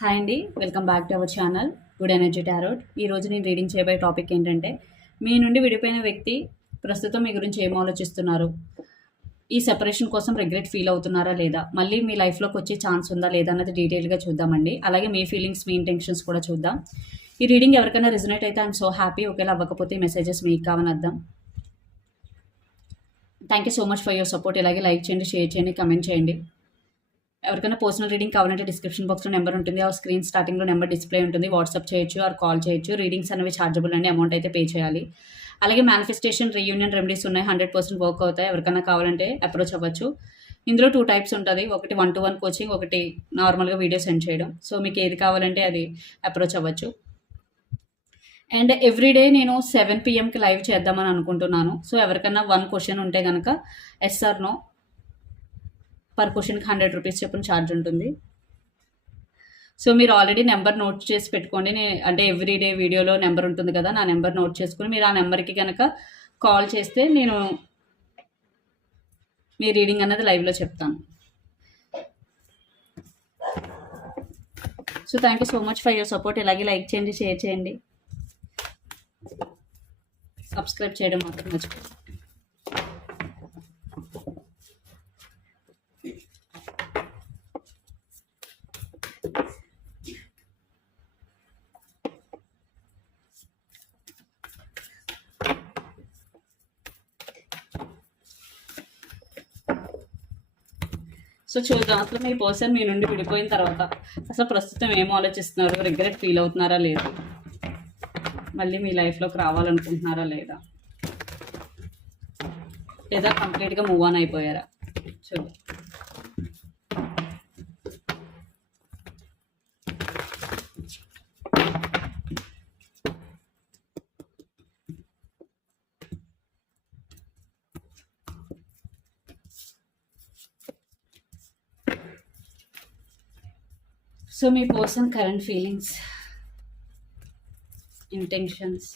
Hi అండి welcome back to our channel good energy tarot. ఈ రోజు నేను రీడింగ్ చేయబోయే టాపిక్ ఏంటంటే మీ నుండి విడిపోయిన వ్యక్తి ప్రస్తుతం మీ గురించి ఏం ఆలోచిస్తున్నారు? ఈ సెపరేషన్ కోసం రిగ్రెట్ ఫీల్ అవుతున్నారా లేదా? మళ్ళీ మీ లైఫ్లోకి వచ్చే ఛాన్స్ ఉందా లేదా అన్నది డీటెయిల్గా చూద్దామండి. అలాగే మీ ఫీలింగ్స్ మీ ఇంటెన్షన్స్ కూడా చూద్దాం. ఈ రీడింగ్ ఎవరికైనా రిజనేట్ అయితే ఐఎమ్ సో హ్యాపీ ఒకవేళ అవ్వకపోతే మెసేజెస్ మీకు కావని అర్థం thank you so much for your support. ఇలాగే లైక్ చేయండి షేర్ చేయండి కమెంట్ చేయండి. ఎవరికైనా పర్సనల్ రీడింగ్ కావాలంటే డిస్క్రిప్షన్ బాక్స్లో నెంబర్ ఉంటుంది. ఆ స్క్రీన్ స్టార్టింగ్లో నెంబర్ డిస్ప్లే ఉంటుంది. వాట్సాప్ చేయొచ్చు ఆర్ కాల్ చేయొచ్చు. రీడింగ్స్ అనేవి ఛార్జబుల్ అండి అమౌంట్ అయితే పే చేయాలి. అలాగే మేనిఫెస్టేషన్ రీయూనియన్ రెమెడీస్ ఉన్నాయి. హండ్రెడ్ పర్సెంట్ వర్క్ అవుతాయి. ఎవరికైనా కావాలంటే అప్రోచ్ అవ్వచ్చు. ఇందులో టూ టైప్స్ ఉంటుంది. ఒకటి వన్ టు వన్ కోచింగ్ ఒకటి నార్మల్గా వీడియో సెండ్ చేయడం. సో మీకు ఏది కావాలంటే అది అప్రోచ్ అవ్వచ్చు. అండ్ ఎవ్రీడే నేను సెవెన్ పిఎంకి లైవ్ చేద్దామని అనుకుంటున్నాను. సో ఎవరికైనా వన్ క్వశ్చన్ ఉంటే కనుక ఎస్ఆర్ నో పర్ క్వశ్చన్కి హండ్రెడ్ రూపీస్ చొప్పున ఛార్జ్ ఉంటుంది. సో మీరు ఆల్రెడీ నెంబర్ నోట్ చేసి పెట్టుకోండి. నేను అంటే ఎవ్రీ డే వీడియోలో నెంబర్ ఉంటుంది కదా నా నెంబర్ నోట్ చేసుకుని మీరు ఆ నెంబర్కి కనుక కాల్ చేస్తే నేను మీ రీడింగ్ అన్నది లైవ్లో చెప్తాను. So thank you so much for your support ఇలాగే లైక్ చేయండి షేర్ చేయండి. సబ్స్క్రైబ్ చేయడం మాత్రం మర్చిపోయింది సో చూద్దాం. అసలు మీ పర్సన్ మీ నుండి విడిపోయిన తర్వాత అసలు ప్రస్తుతం ఏం ఆలోచిస్తున్నారు? రిగ్రెట్ ఫీల్ అవుతున్నారా లేదు? మళ్ళీ మీ లైఫ్లోకి రావాలనుకుంటున్నారా లేదా? లేదా కంప్లీట్గా మూవ్ ఆన్ అయిపోయారా? చూద్దాం. సో మీ person current feelings intentions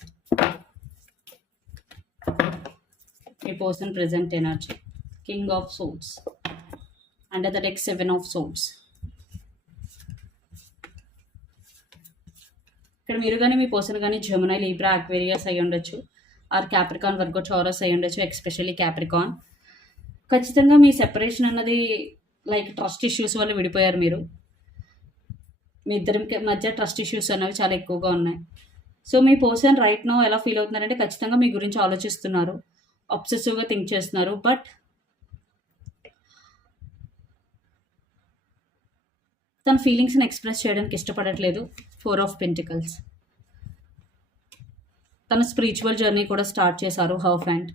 me person present energy king of swords under the deck seven of swords ఇక్కడ మీరు కానీ మీ పర్సన్ కానీ జమునై లీబ్రా అక్వేరియస్ అయి ఉండొచ్చు. ఆర్ క్యాప్రికాన్ వర్గో చౌరస్ అయి ఉండొచ్చు ఎక్స్పెషల్లీ క్యాప్రికాన్ ఖచ్చితంగా మీ సెపరేషన్ అన్నది లైక్ ట్రస్ట్ ఇష్యూస్ వల్ల విడిపోయారు మీరు. మీ ఇద్దరి మధ్య ట్రస్ట్ ఇష్యూస్ అనేవి చాలా ఎక్కువగా ఉన్నాయి. సో మీ పర్సన్ రైట్ నో ఎలా ఫీల్ అవుతున్నారంటే ఖచ్చితంగా మీ గురించి ఆలోచిస్తున్నారు. అబ్సెసివ్గా థింక్ చేస్తున్నారు. బట్ తన ఫీలింగ్స్ని ఎక్స్ప్రెస్ చేయడానికి ఇష్టపడట్లేదు. ఫోర్ ఆఫ్ పెంటికల్స్ తన స్పిరిచువల్ జర్నీ కూడా స్టార్ట్ చేశారు. హర్ఫ్ అండ్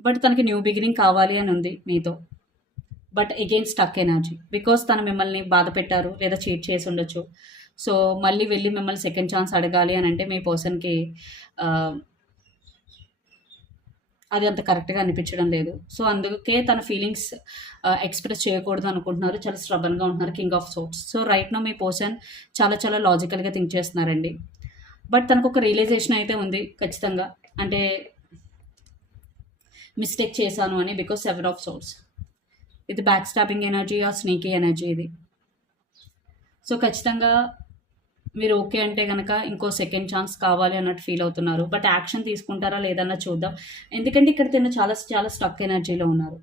బట్ తనకి న్యూ బిగినింగ్ కావాలి అని ఉంది మీతో. But again stuck energy. Because తను మిమ్మల్ని బాధ పెట్టారు లేదా చీట్ చేసి ఉండొచ్చు. సో మళ్ళీ వెళ్ళి మిమ్మల్ని సెకండ్ ఛాన్స్ అడగాలి అని అంటే మీ పర్సన్కి అది అంత కరెక్ట్గా అనిపించడం లేదు. సో అందుకే తన ఫీలింగ్స్ ఎక్స్ప్రెస్ చేయకూడదు అనుకుంటున్నారు. చాలా స్ట్రబన్గా ఉంటున్నారు king of swords. So right now me person చాలా చాలా లాజికల్గా థింక్ చేస్తున్నారండి. బట్ తనకు ఒక రియలైజేషన్ అయితే ఉంది ఖచ్చితంగా. అంటే మిస్టేక్ చేశాను అని బికాస్ సెవెన్ ఆఫ్ సోట్స్. ఇది బ్యాక్ స్టాపింగ్ ఎనర్జీ ఆ స్నేకీ ఎనర్జీ ఇది. సో ఖచ్చితంగా మీరు ఓకే అంటే కనుక ఇంకో సెకండ్ ఛాన్స్ కావాలి అన్నట్టు ఫీల్ అవుతున్నారు. బట్ యాక్షన్ తీసుకుంటారా లేదన్న చూద్దాం. ఎందుకంటే ఇక్కడ తిన్న చాలా చాలా స్టక్ ఎనర్జీలో ఉన్నారు.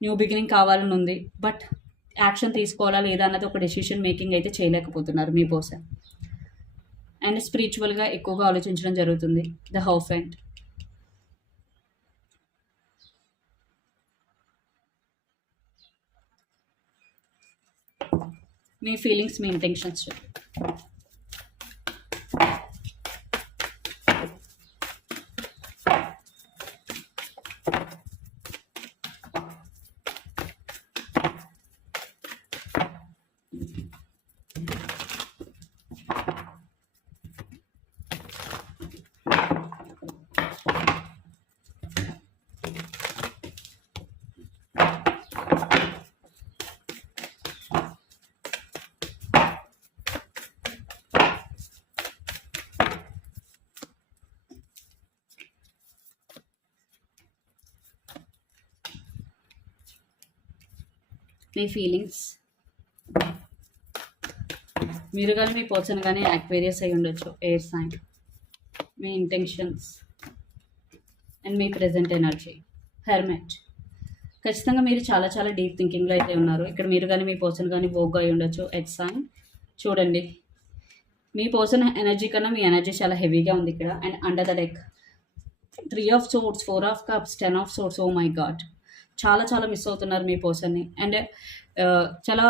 న్యూ బిగినింగ్ కావాలని ఉంది. బట్ యాక్షన్ తీసుకోవాలా లేదా అన్నది ఒక డెసిషన్ మేకింగ్ అయితే చేయలేకపోతున్నారు మీ పర్సన్ అండ్ స్పిరిచువల్గా ఎక్కువగా ఆలోచించడం జరుగుతుంది. ద హౌఫ్ మీ ఫీలింగ్స్ మీ ఇంటెన్షన్స్ మీ ఫీలింగ్స్ మీరు కానీ మీ పర్సన్ కానీ యాక్వేరియస్ అయి ఉండొచ్చు ఎయిర్ సైన్ మీ ఇంటెన్షన్స్ అండ్ మీ ప్రజెంట్ ఎనర్జీ హెర్మెట్ ఖచ్చితంగా మీరు చాలా చాలా డీప్ థింకింగ్లో అయితే ఉన్నారు. ఇక్కడ మీరు కానీ మీ పర్సన్ కానీ వోగ్ అయి ఉండొచ్చు ఎక్స్ సైన్ చూడండి. మీ పర్సన్ ఎనర్జీ కన్నా మీ ఎనర్జీ చాలా హెవీగా ఉంది ఇక్కడ. And under the deck three of swords four of cups ten of swords oh my god చాలా చాలా మిస్ అవుతున్నారు మీ పర్సన్ని అండ్ uh, చాలా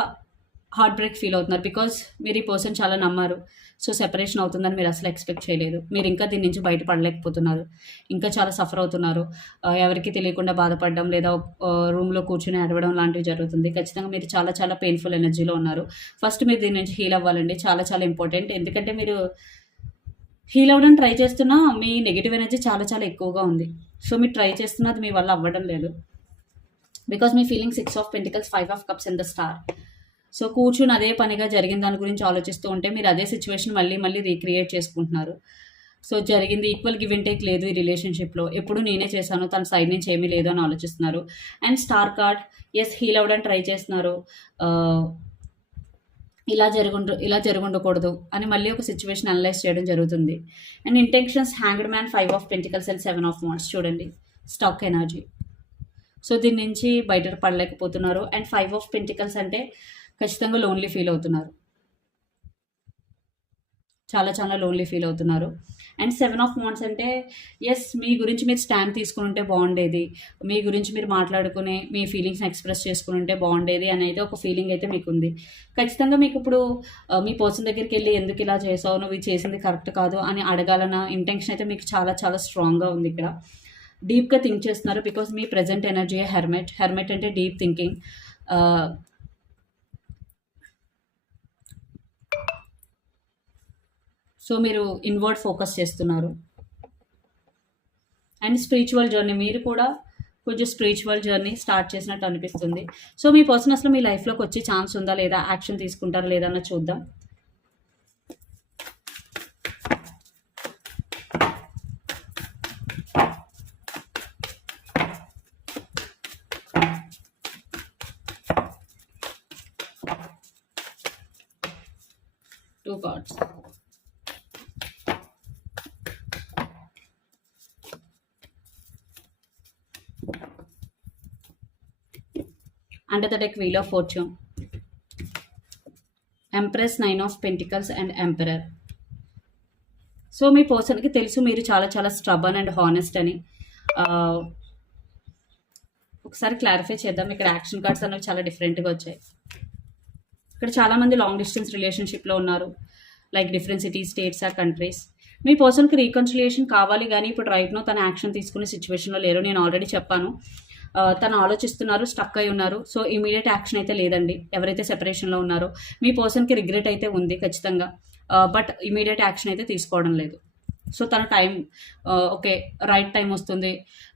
హార్ట్ బ్రేక్ ఫీల్ అవుతున్నారు బికాజ్ మీరు ఈ పర్సన్ చాలా నమ్మారు. సో సెపరేషన్ అవుతుందని మీరు అసలు ఎక్స్పెక్ట్ చేయలేదు. మీరు ఇంకా దీని నుంచి బయటపడలేకపోతున్నారు. ఇంకా చాలా సఫర్ అవుతున్నారు. Uh, ఎవరికి తెలియకుండా బాధపడడం లేదా uh, రూమ్లో కూర్చుని అడవడం లాంటివి జరుగుతుంది. ఖచ్చితంగా మీరు చాలా చాలా పెయిన్ఫుల్ ఎనర్జీలో ఉన్నారు. ఫస్ట్ మీరు దీని నుంచి హీల్ అవ్వాలండి. చాలా చాలా ఇంపార్టెంట్ ఎందుకంటే మీరు హీల్ అవ్వడానికి ట్రై చేస్తున్నా మీ నెగిటివ్ ఎనర్జీ చాలా చాలా ఎక్కువగా ఉంది. సో మీరు ట్రై చేస్తున్నది మీ వల్ల అవ్వడం లేదు. Because me feeling six of pentacles five of cups in the star so కూర్చుని అదే పనిగా జరిగిన దాని గురించి ఆలోచిస్తూ ఉంటే మీరు అదే సిచ్యువేషన్ మళ్ళీ మళ్ళీ రీక్రియేట్ చేసుకుంటున్నారు. సో జరిగింది ఈక్వల్ గివ్ అండ్ టేక్ లేదు ఈ రిలేషన్షిప్లో ఎప్పుడు నేనే చేశాను తన సైడ్ నుంచి ఏమీ లేదు అని ఆలోచిస్తున్నారు. And star card is heal అవ్వడానికి ట్రై చేస్తున్నారు. ఇలా జరుగుండు ఇలా జరుగుండకూడదు అని మళ్ళీ ఒక సిచ్యువేషన్ అనలైజ్ చేయడం జరుగుతుంది. And intentions hanged man five of pentacles and seven of wands చూడండి స్టాక్ ఎనర్జీ సో దీని నుంచి బయట పడలేకపోతున్నారు. అండ్ ఫైవ్ ఆఫ్ పెంటికల్స్ అంటే ఖచ్చితంగా లోన్లీ ఫీల్ అవుతున్నారు. చాలా చాలా లోన్లీ ఫీల్ అవుతున్నారు. అండ్ సెవెన్ ఆఫ్ మంత్స్ అంటే ఎస్ మీ గురించి మీరు స్టాండ్ తీసుకుని ఉంటే బాగుండేది. మీ గురించి మీరు మాట్లాడుకుని మీ ఫీలింగ్స్ని ఎక్స్ప్రెస్ చేసుకుని ఉంటే బాగుండేది అని అయితే ఒక ఫీలింగ్ అయితే మీకు ఉంది ఖచ్చితంగా మీకు ఇప్పుడు మీ పర్సన్ దగ్గరికి వెళ్ళి ఎందుకు ఇలా చేసావు? నువ్వు ఇది చేసింది కరెక్ట్ కాదు అని అడగాలన్న ఇంటెన్షన్ అయితే మీకు చాలా చాలా స్ట్రాంగ్గా ఉంది ఇక్కడ. డీప్గా థింక్ చేస్తున్నారు బికాస్ మీ ప్రజెంట్ ఎనర్జీ హెర్మెట్. హెర్మెట్ అంటే డీప్ థింకింగ్. సో మీరు ఇన్వర్డ్ ఫోకస్ చేస్తున్నారు. అండ్ స్పిరిచువల్ జర్నీ మీరు కూడా కొంచెం స్పిరిచువల్ జర్నీ స్టార్ట్ చేసినట్టు అనిపిస్తుంది. సో మీ పర్సన్ అసలు మీ లైఫ్లోకి వచ్చే ఛాన్స్ ఉందా లేదా? యాక్షన్ తీసుకుంటారా లేదా అన్న చూద్దాం. Two cards. under the deck wheel of fortune empress nine of pentacles and emperor. So మీ పర్సన్కి తెలుసు మీరు చాలా చాలా స్ట్రబన్ అండ్ హానెస్ట్ అని. ఒకసారి క్లారిఫై చేద్దాం. ఇక్కడ యాక్షన్ కార్డ్స్ అనేవి చాలా డిఫరెంట్గా వచ్చాయి. ఇక్కడ చాలామంది లాంగ్ డిస్టెన్స్ రిలేషన్షిప్లో ఉన్నారు. Like different cities states or countries మీ పర్సన్కి రీకన్సిలియేషన్ కావాలి కానీ ఇప్పుడు రైట్నో తన యాక్షన్ తీసుకునే సిచ్యువేషన్లో లేరు. నేను ఆల్రెడీ చెప్పాను. తను ఆలోచిస్తున్నారు స్టక్ అయి ఉన్నారు. సో ఇమీడియట్ యాక్షన్ అయితే లేదండి. ఎవరైతే సెపరేషన్లో ఉన్నారో మీ పర్సన్కి రిగ్రెట్ అయితే ఉంది ఖచ్చితంగా. బట్ ఇమీడియట్ యాక్షన్ అయితే తీసుకోవడం లేదు. సో తన టైం ఓకే రైట్ టైం వస్తుంది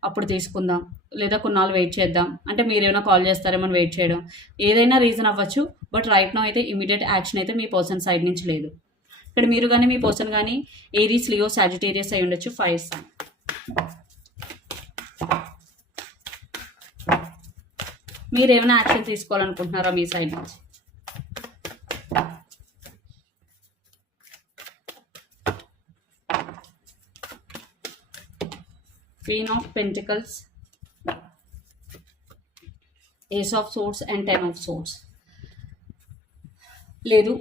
అప్పుడు తీసుకుందాం. లేదా కొన్నాళ్ళు వెయిట్ చేద్దాం. అంటే మీరేమైనా కాల్ చేస్తారేమో వెయిట్ చేయడం. ఏదైనా రీజన్ అవ్వచ్చు బట్ రైట్ నో అయితే ఇమీడియట్ యాక్షన్ అయితే మీ పర్సన్ సైడ్ నుంచి లేదు. ఇక్కడ మీరు కానీ మీ పర్సన్ కానీ ఏరీస్ లియో సాజిటేరియస్ అయి ఉండొచ్చు ఫైవ్ సైన్ మీరు ఏమైనా యాక్షన్ తీసుకోవాలనుకుంటున్నారా మీ సైడ్ నుంచి? Queen of pentacles ace of swords and ten of swords లేదు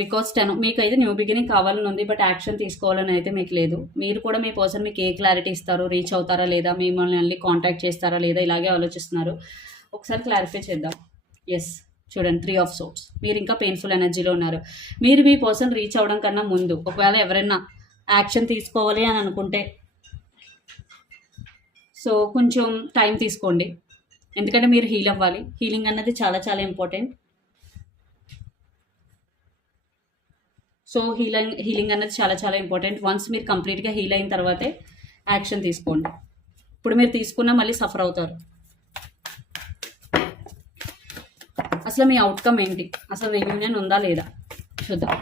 బికాస్ టెన్ మీకు అయితే న్యూ బిగినింగ్ కావాలని ఉంది బట్ యాక్షన్ తీసుకోవాలని అయితే మీకు లేదు. మీరు కూడా మీ పర్సన్ మీకు ఏ క్లారిటీ ఇస్తారు రీచ్ అవుతారా లేదా మిమ్మల్ని మళ్ళీ కాంటాక్ట్ చేస్తారా లేదా ఇలాగే ఆలోచిస్తున్నారు. ఒకసారి క్లారిఫై చేద్దాం. ఎస్ చూడండి త్రీ ఆఫ్ సోర్స్ మీరు ఇంకా పెయిన్ఫుల్ ఎనర్జీలో ఉన్నారు. మీరు మీ పర్సన్ రీచ్ అవ్వడం కన్నా ముందు ఒకవేళ ఎవరైనా యాక్షన్ తీసుకోవాలి అని అనుకుంటే సో కొంచెం టైం తీసుకోండి. ఎందుకంటే మీరు హీల్ అవ్వాలి. హీలింగ్ అన్నది చాలా చాలా ఇంపార్టెంట్. సో హీలింగ్ హీలింగ్ అన్నది చాలా చాలా ఇంపార్టెంట్. వన్స్ మీరు కంప్లీట్గా హీల్ అయిన తర్వాతే యాక్షన్ తీసుకోండి. ఇప్పుడు మీరు తీసుకున్నా మళ్ళీ సఫర్ అవుతారు. అసలు మీ అవుట్కమ్ ఏంటి? అసలు రీయూనియన్ ఉందా లేదా? చూద్దాం.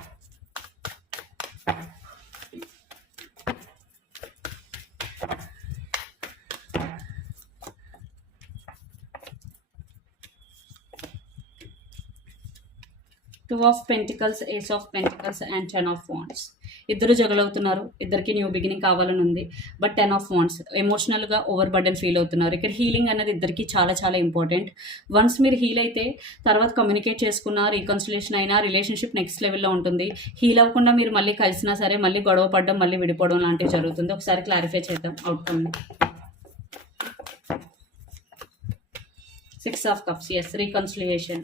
Two of pentacles ace of pentacles and ten of wands ఇద్దరు జగలవుతున్నారు. ఇద్దరికి న్యూ బిగినింగ్ కావాలని ఉంది బట్ టెన్ ఆఫ్ వాండ్స్ ఎమోషనల్గా ఓవర్ బర్డెన్ ఫీల్ అవుతున్నారు. ఇక్కడ హీలింగ్ అనేది ఇద్దరికి చాలా చాలా ఇంపార్టెంట్ వన్స్ మీరు హీల్ అయితే తర్వాత కమ్యూనికేట్ చేసుకున్న రీకన్సిలేషన్ అయినా రిలేషన్షిప్ నెక్స్ట్ లెవెల్లో ఉంటుంది. హీల్ అవ్వకుండా మీరు మళ్ళీ కలిసినా సరే మళ్ళీ గొడవ పడడం మళ్ళీ విడిపోవడం లాంటివి జరుగుతుంది. ఒకసారి క్లారిఫై చేద్దాం అవుట్కమ్ని six of cups is reconciliation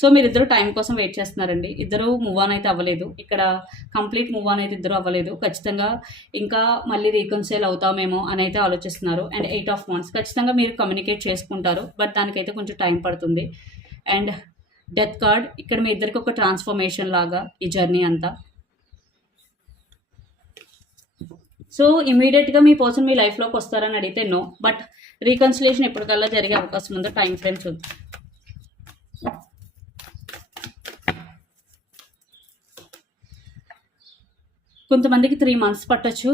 so మీరు ఇద్దరు టైం కోసం వెయిట్ చేస్తున్నారండి. ఇద్దరు మూవ్ ఆన్ అయితే అవ్వలేదు. ఇక్కడ కంప్లీట్ మూవ్ ఆన్ అయితే ఇద్దరు అవ్వలేదు. ఖచ్చితంగా ఇంకా మళ్ళీ రీకన్సైల్ అవుతామేమో అని అయితే ఆలోచిస్తున్నారు. అండ్ ఎయిట్ ఆఫ్ మంత్స్ ఖచ్చితంగా మీరు కమ్యూనికేట్ చేసుకుంటారు. బట్ దానికైతే కొంచెం టైం పడుతుంది. And death card. ఇక్కడ మీ ఇద్దరికి ఒక ట్రాన్స్ఫర్మేషన్ లాగా ఈ జర్నీ అంతా. సో ఇమీడియట్గా మీ పర్సన్ మీ లైఫ్లోకి వస్తారని అడిగితే నో బట్ రీకన్సిలేషన్ ఎప్పటికల్లా జరిగే అవకాశం ఉందో టైం ఫ్రేమ్ చూద్దాం. కొంతమందికి త్రీ మంత్స్ పట్టొచ్చు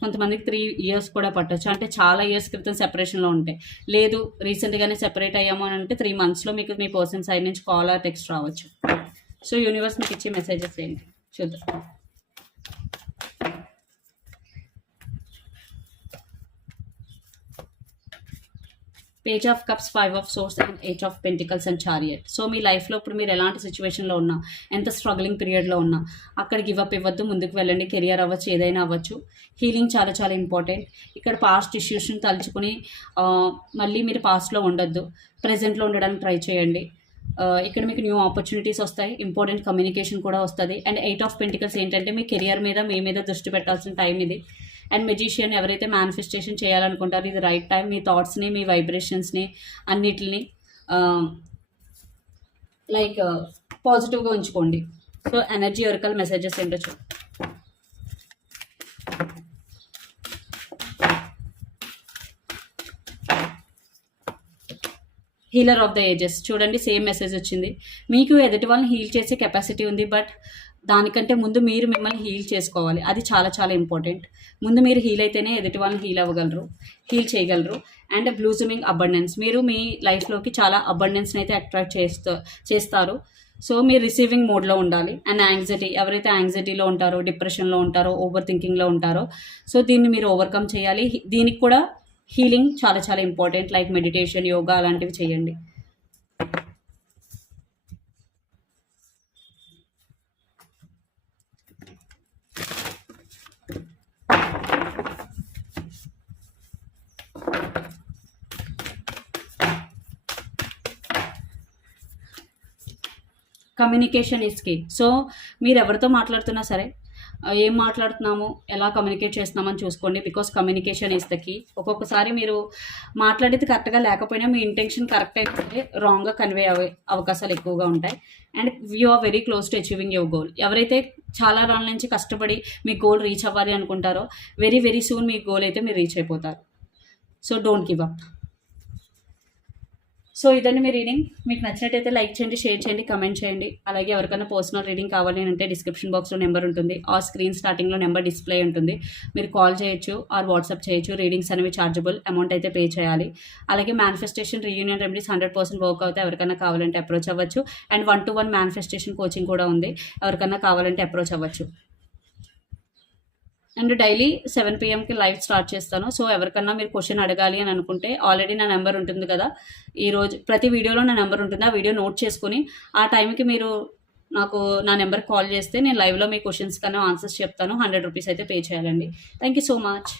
కొంతమందికి త్రీ ఇయర్స్ కూడా పట్టొచ్చు. అంటే చాలా ఇయర్స్ క్రితం సెపరేషన్లో ఉంటాయి లేదు రీసెంట్గానే సెపరేట్ అయ్యాము అని అంటే త్రీ మంత్స్లో మీకు మీ పర్సన్ సైడ్ నుంచి కాల్ ఆర్ టెక్స్ట్ రావచ్చు. సో యూనివర్స్ మీకు ఇచ్చే మెసేజెస్ ఏంటి? చూద్దాం. Page of cups five of swords and eight of pentacles and chariot so మీ లైఫ్లో ఇప్పుడు మీరు ఎలాంటి సిచ్యువేషన్లో ఉన్నా ఎంత స్ట్రగ్లింగ్ పీరియడ్లో ఉన్నా అక్కడ గివప్ ఇవ్వద్దు ముందుకు వెళ్ళండి కెరియర్ అవ్వచ్చు ఏదైనా అవ్వచ్చు. హీలింగ్ చాలా చాలా ఇంపార్టెంట్ ఇక్కడ పాస్ట్ ఇష్యూస్ని తలుచుకుని మళ్ళీ మీరు పాస్ట్లో ఉండొద్దు. ప్రజెంట్లో ఉండడానికి ట్రై చేయండి. ఇక్కడ మీకు న్యూ ఆపర్చునిటీస్ వస్తాయి ఇంపార్టెంట్ కమ్యూనికేషన్ కూడా వస్తుంది. అండ్ ఎయిట్ ఆఫ్ పెంటికల్స్ ఏంటంటే మీ కెరియర్ మీద మీ మీద దృష్టి పెట్టాల్సిన టైం ఇది. అండ్ మెజిషియన్ ఎవరైతే మేనిఫెస్టేషన్ చేయాలనుకుంటారో ఇది రైట్ టైం మీ థాట్స్ని మీ వైబ్రేషన్స్ని అన్నిటిని లైక్ పాజిటివ్గా ఉంచుకోండి. సో ఎనర్జీ ఎవరికల్ మెసేజెస్ ఏంటో చూ హీలర్ ఆఫ్ ద ఏజెస్ చూడండి సేమ్ మెసేజ్ వచ్చింది. మీకు ఎదుటి వాళ్ళని హీల్ చేసే కెపాసిటీ ఉంది బట్ దానికంటే ముందు మీరు మిమ్మల్ని హీల్ చేసుకోవాలి. అది చాలా చాలా ఇంపార్టెంట్. ముందు మీరు హీల్ అయితేనే ఎదుటి వాళ్ళని హీల్ అవ్వగలరు హీల్ చేయగలరు. And blossoming abundance. మీరు మీ లైఫ్లోకి చాలా అబండెన్స్ని అయితే అట్రాక్ట్ చేస్తూ చేస్తారు. సో మీరు రిసీవింగ్ మోడ్లో ఉండాలి. And anxiety. ఎవరైతే యాంగ్జైటీలో ఉంటారో డిప్రెషన్లో ఉంటారో ఓవర్ థింకింగ్లో ఉంటారో సో దీన్ని మీరు ఓవర్కమ్ చేయాలి. దీనికి కూడా హీలింగ్ చాలా చాలా ఇంపార్టెంట్. లైక్ మెడిటేషన్ యోగా అలాంటివి చేయండి. Communication is key. సో మీరు ఎవరితో మాట్లాడుతున్నా సరే ఏం మాట్లాడుతున్నాము ఎలా కమ్యూనికేట్ చేస్తున్నామని చూసుకోండి. Because communication is the key. ఒక్కొక్కసారి మీరు మాట్లాడేది కరెక్ట్గా లేకపోయినా మీ ఇంటెన్షన్ కరెక్ట్ అయితే రాంగ్గా కన్వే అవే అవకాశాలు ఎక్కువగా ఉంటాయి. And you are very close to achieving your goal. ఎవరైతే చాలా రోజుల నుంచి కష్టపడి మీ గోల్ రీచ్ అవ్వాలి అనుకుంటారో వెరీ వెరీ సూన్ మీ గోల్ అయితే మీరు రీచ్ అయిపోతారు. So don't give up. So ఇదండి మీ రీడింగ్ మీకు నచ్చినట్టయితే లైక్ చేయండి షేర్ చేయండి కమెంట్ చేయండి. అలాగే ఎవరికైనా పర్సనల్ రీడింగ్ కావాలి అంటే డిస్క్రిప్షన్ బాక్స్లో నెంబర్ ఉంటుంది. ఆ స్క్రీన్ స్టార్టింగ్లో నెంబర్ డిస్ప్లే ఉంటుంది. మీరు కాల్ చేయొచ్చు ఆర్ వాట్సాప్ చేయొచ్చు. రీడింగ్స్ అనేవి ఛార్జబుల్ అమౌంట్ అయితే పే చేయాలి. అలాగే manifestation reunion remedies hundred percent work అవుతే ఎవరికైనా కావాలంటే అప్రోచ్ అవ్వచ్చు. And one to one manifestation coaching కూడా ఉంది. ఎవరికైనా కావాలంటే అప్రోచ్ అవ్వచ్చు. అండ్ డైలీ సెవెన్ పిఎంకి లైవ్ స్టార్ట్ చేస్తాను. సో ఎవరికన్నా మీరు క్వశ్చన్ అడగాలి అని అనుకుంటే ఆల్రెడీ నా నెంబర్ ఉంటుంది కదా. ఈ రోజు ప్రతి వీడియోలో నా నెంబర్ ఉంటుంది. ఆ వీడియో నోట్ చేసుకుని ఆ టైంకి మీరు నాకు నా నెంబర్ కాల్ చేస్తే నేను లైవ్లో మీ క్వశ్చన్స్ కన్నా ఆన్సర్స్ చెప్తాను. హండ్రెడ్ రూపీస్ అయితే పే చేయాలండి. Thank you so much